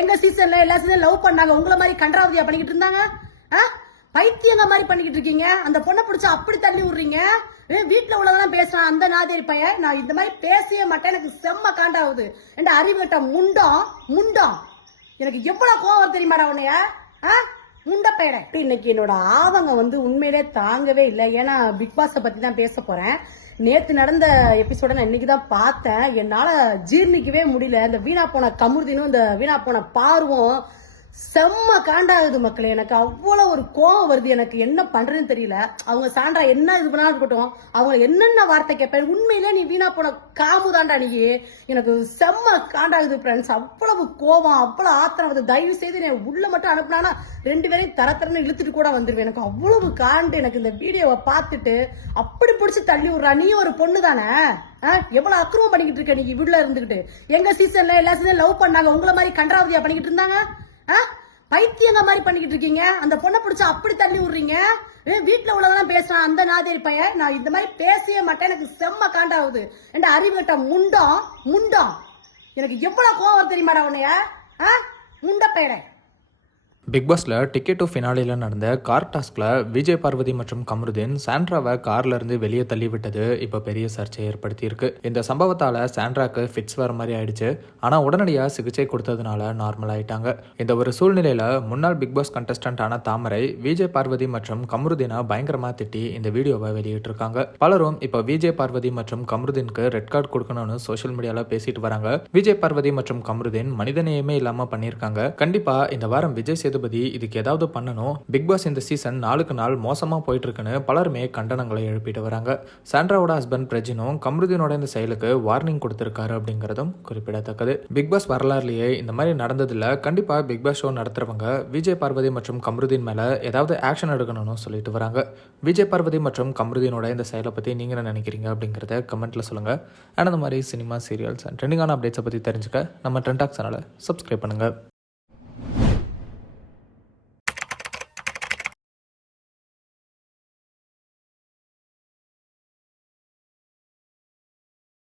எங்க சீசன்ல எல்லா சீசன் லவ் பண்ணாங்க, உங்களை மாதிரி கன்றாவதியா பண்ணிக்கிட்டு இருந்தாங்க. பைத்தியங்க மாதிரி பண்ணிக்கிட்டு இருக்கீங்க. அந்த பொண்ணை பிடிச்சா அப்படி தள்ளி விடுறீங்க. வீட்டுல உள்ளவெல்லாம் பேசுறான் அந்த நாதேரி பையன். நான் இந்த மாதிரி பேசவே மாட்டேன், எனக்கு செம்ம காண்டாகுது. என்ற அறிவுட்ட முண்டம் எனக்கு எவ்வளவு கோவம் தெரியுமாடா உன்னைய முண்ட பையனை. இன்னைக்கு என்னோட ஆவங்க உண்மையிலே தாங்கவே இல்லை. ஏன்னா பிக் பாஸ பத்தி தான் பேச போறேன். நேத்து நடந்த எபிசோட நான் இன்னைக்குதான் பார்த்தேன். என்னால ஜீர்ணிக்கவே முடியல. இந்த வீணா போன கமுருதினும் இந்த வீணா போன பார்வும் செம்ம காண்டாகுது மக்களே. எனக்கு அவ்வளவு ஒரு கோவம் வருது. எனக்கு என்ன பண்றதுன்னு தெரியல. அவங்க சான்றா என்ன இது பண்ணாலும் இருக்கட்டும், அவங்க என்னென்ன வார்த்தை கேட்பேன். உண்மையிலே நீ வீணா போன காமுதாண்டா நீ. எனக்கு செம்ம காண்டாகுது ஃப்ரெண்ட்ஸ். அவ்வளவு கோவம், அவ்வளவு ஆத்திரம் வருது. தயவு செய்து நீ உள்ள மட்டும் அனுப்புனா 2 பேரையும் தரத்தரன்னு இழுத்துட்டு கூட வந்துருவேன். எனக்கு அவ்வளவு காண்டு. எனக்கு இந்த வீடியோவை பார்த்துட்டு அப்படி பிடிச்சி தள்ளி விடுறா. நீ ஒரு பொண்ணு தானே, எவ்வளவு அக்கிரமம் பண்ணிக்கிட்டு இருக்க நீ வீட்டுல இருந்துகிட்டு. எங்க சீசன்ல எல்லா சீசன் லவ் பண்ணாங்க, உங்களை மாதிரி கன்றாவதியா பண்ணிக்கிட்டு இருந்தாங்க. பைத்தியங்க மாதிரி பண்ணிக்கிட்டு இருக்கீங்க. அந்த பொண்ணை பிடிச்சா அப்படி தள்ளி விடுறீங்க. வீட்டுல உள்ளவெல்லாம் பேசுறான் அந்த நாதேரி பையன். நான் இந்த மாதிரி பேசவே மாட்டேன், எனக்கு செம்ம காண்டாகுது. என்ற அறிவுட்ட முண்டம் எனக்கு எவ்வளவு கோவம் தெரியுமாடா உன்னைய முண்ட பையனை. பிக் பாஸ்ல டிக்கெட் டு ஃபினாலில நடந்த கார் டாஸ்க்ல விஜய் பார்வதி மற்றும் கமருதீன் சாண்ட்ராவை கார்ல இருந்து வெளியே தள்ளி விட்டது இப்ப பெரிய சர்ச்சையை ஏற்படுத்தி இருக்கு. இந்த சம்பவத்தால சாண்ட்ராக்கு ஃபிட்ஸ் வர மாதிரி ஆயிடுச்சு. ஆனா உடனடியா சிகிச்சை கொடுத்ததுனால நார்மல் ஆயிட்டாங்க. இந்த ஒரு சூழ்நிலையில முன்னாள் பிக் பாஸ் கண்டஸ்டன்ட் ஆன தாமரை விஜய் பார்வதி மற்றும் கமருதீனை பயங்கரமா திட்டி இந்த வீடியோவை வெளியிட்டிருக்காங்க. பலரும் இப்ப விஜய் பார்வதி மற்றும் கமருதீனுக்கு ரெட் கார்டு கொடுக்கணும்னு சோசியல் மீடியால பேசிட்டு வராங்க. விஜய் பார்வதி மற்றும் கமருதீன் மனிதநேயமே இல்லாம பண்ணிருக்காங்க. கண்டிப்பா இந்த வாரம் விஜய் சேதுபதி இதுக்கு ஏதாவது பண்ணணும். பிக் பாஸ் இந்த சீசன் நாளுக்கு நாள் மோசமா போயிட்டு இருக்குன்னு பலருமே கண்டனங்களை எழுப்பிட்டு வராங்க. சாண்ட்ராவோட ஹஸ்பண்ட் பிரஜினும் கமருதீனோட இந்த செயலுக்கு வார்னிங் கொடுத்திருக்காரு அப்படிங்கறதும் குறிப்பிடத்தக்கது. பிக் பாஸ் வரலாறுலயே இந்த மாதிரி நடந்ததுல கண்டிப்பா பிக் பாஸ் ஷோ நடத்துறவங்க விஜய் பார்வதி மற்றும் கமருதீன் மேல ஏதாவது ஆக்ஷன் எடுக்கணும்னு சொல்லிட்டு வராங்க. விஜய் பார்வதி மற்றும் கமருதீனோட இந்த செயலை பத்தி நீங்க என்ன நினைக்கிறீங்க அப்படிங்கறத கமெண்ட்ல சொல்லுங்க. அந்த மாதிரி சினிமா, சீரியல்ஸ் அண்ட் ட்ரெண்டிங்கான அப்டேட்ஸை பத்தி தெரிஞ்சுக்க நம்ம ட்ரெண்ட் டாக் சேனலை சப்ஸ்கிரைப் பண்ணுங்க.